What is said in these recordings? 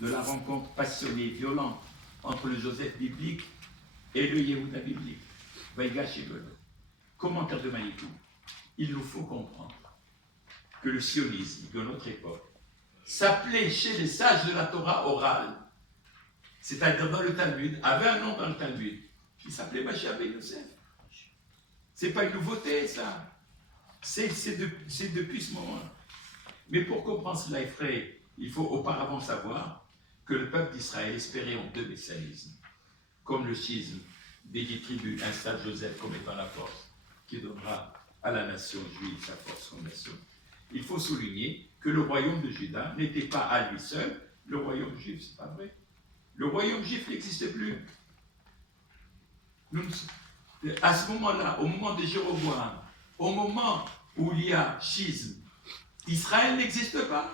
de la rencontre passionnée, violente entre le Joseph biblique et le Yehuda biblique. Vaïgash et Golot. Commentaire de Manitou. Il nous faut comprendre que le sionisme de notre époque s'appelait chez les sages de la Torah orale, c'est-à-dire dans le Talmud, avait un nom dans le Talmud, qui s'appelait Mashiach ben Yosef. C'est pas une nouveauté, ça. C'est depuis ce moment-là. Mais pour comprendre cela, frère, il faut auparavant savoir que le peuple d'Israël espérait en deux messianismes. Comme le schisme des 10 tribus installe Joseph comme étant la force qui donnera à la nation juive sa force comme nation. Il faut souligner que le royaume de Juda n'était pas à lui seul le royaume juif, c'est pas vrai. Le royaume juif n'existe plus. À ce moment-là, au moment de Jéroboam, au moment où il y a schisme, Israël n'existe pas.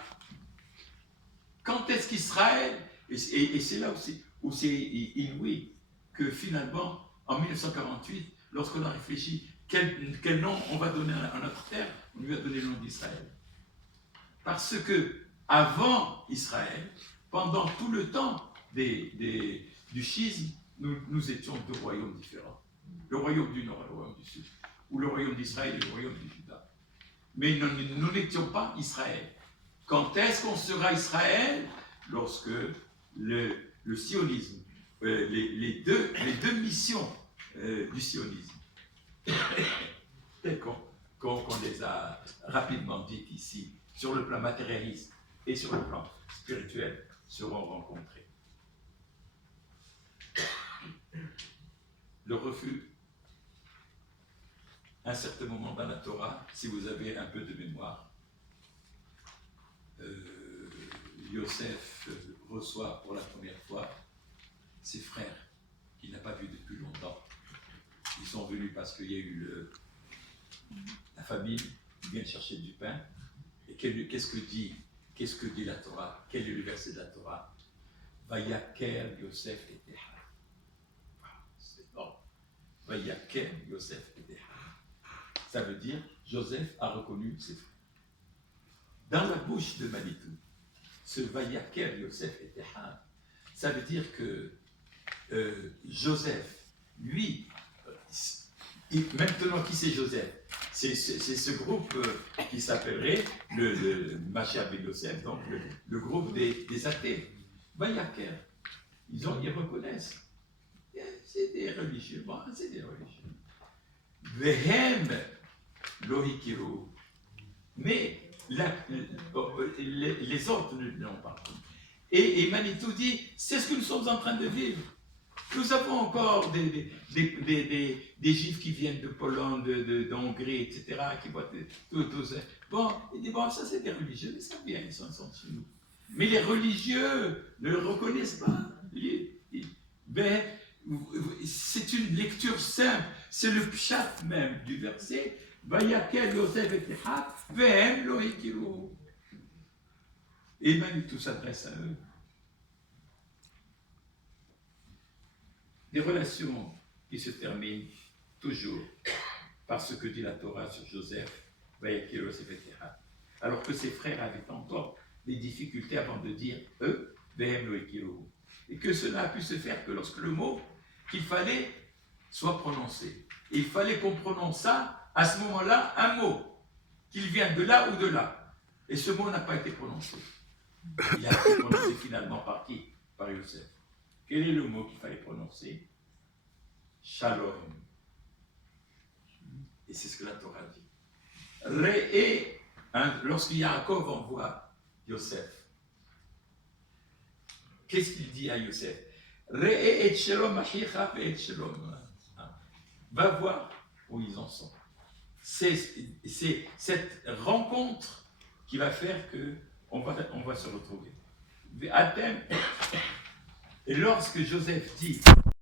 Quand est-ce qu'Israël, et c'est là aussi où c'est inouï, que finalement, en 1948, lorsqu'on a réfléchi, quel nom on va donner à notre terre, on lui a donné le nom d'Israël. Parce que, avant Israël, pendant tout le temps du schisme, nous étions deux royaumes différents. Le royaume du Nord et le royaume du Sud, ou le royaume d'Israël et le royaume du Juda. Mais nous n'étions pas Israël. Quand est-ce qu'on sera Israël? Lorsque le sionisme, les deux missions du sionisme, telles qu'on les a rapidement dites ici, sur le plan matérialiste et sur le plan spirituel, seront rencontrées. Le refus, à un certain moment dans la Torah, si vous avez un peu de mémoire, Yosef reçoit pour la première fois ses frères qu'il n'a pas vus depuis longtemps. Ils sont venus parce qu'il y a eu la famine, ils viennent chercher du pain. Et qu'est-ce que dit la Torah? Quel est le verset de la Torah? Vayaker Yosef et Teha. C'est bon. Vayaker Yosef et Teha. Ça veut dire Joseph a reconnu ses frères. Dans la bouche de Manitou, ce Vayaker Yosef et Teha, ça veut dire que Joseph, lui, maintenant qui c'est Joseph? C'est ce groupe qui s'appellerait le Mashiach ben Yosef, donc le groupe des athées. Vayaker, ils reconnaissent. C'est des religieux, bon, c'est des religieux. Vehem lohikiru. Mais les autres n'ont pas. Et Manitou dit, c'est ce que nous sommes en train de vivre. Nous avons encore des Juifs qui viennent de Pologne, d'Hongrie, etc., qui voient tout ça. Bon, il dit, bon, ça c'est des religieux, mais ça vient, ils sont chez nous. Mais les religieux ne le reconnaissent pas. Ben, c'est une lecture simple, c'est le pshat même du verset. Vayakel Yosef et Teha, vehem lo hikiru. Et Manitou s'adresse à eux. Des relations qui se terminent toujours par ce que dit la Torah sur Joseph, Vayakel Yosef et Teha. Alors que ses frères avaient encore des difficultés avant de dire eux, vehem lo hikiru. Et que cela a pu se faire que lorsque le mot qu'il fallait soit prononcé. Et il fallait qu'on prononce ça, à ce moment-là, un mot, qu'il vienne de là ou de là. Et ce mot n'a pas été prononcé. Il a été prononcé finalement par qui? Par Yosef. Quel est le mot qu'il fallait prononcer? Shalom. Et c'est ce que la Torah dit. Lorsque Yaakov envoie Yosef, qu'est-ce qu'il dit à Yosef? Re'e et shalom achicha et shalom. Va voir où ils en sont. C'est cette rencontre qui va faire qu'on va se retrouver. Et lorsque Joseph dit